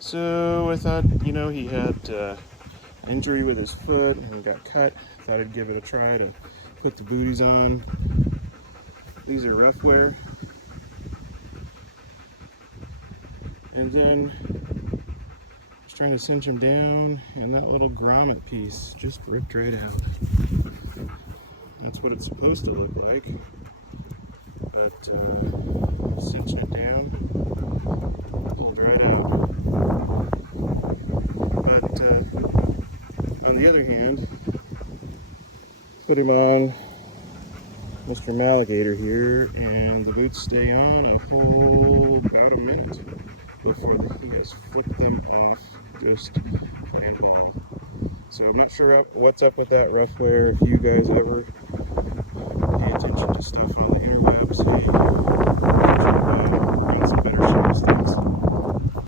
So I thought, he had injury with his foot and got cut. Thought I'd give it a try to put the booties on. These are Ruffwear. And then just trying to cinch them down, and that little grommet piece just ripped right out. That's what it's supposed to look like. But cinching it down, pulled right out. But on the other hand, put him on Mr. Maligator here, and the boots stay on a whole about a minute before he guys flip them off just plain whole. So I'm not sure what's up with that Ruffwear. If you guys ever pay attention to stuff on the interwebs, hey,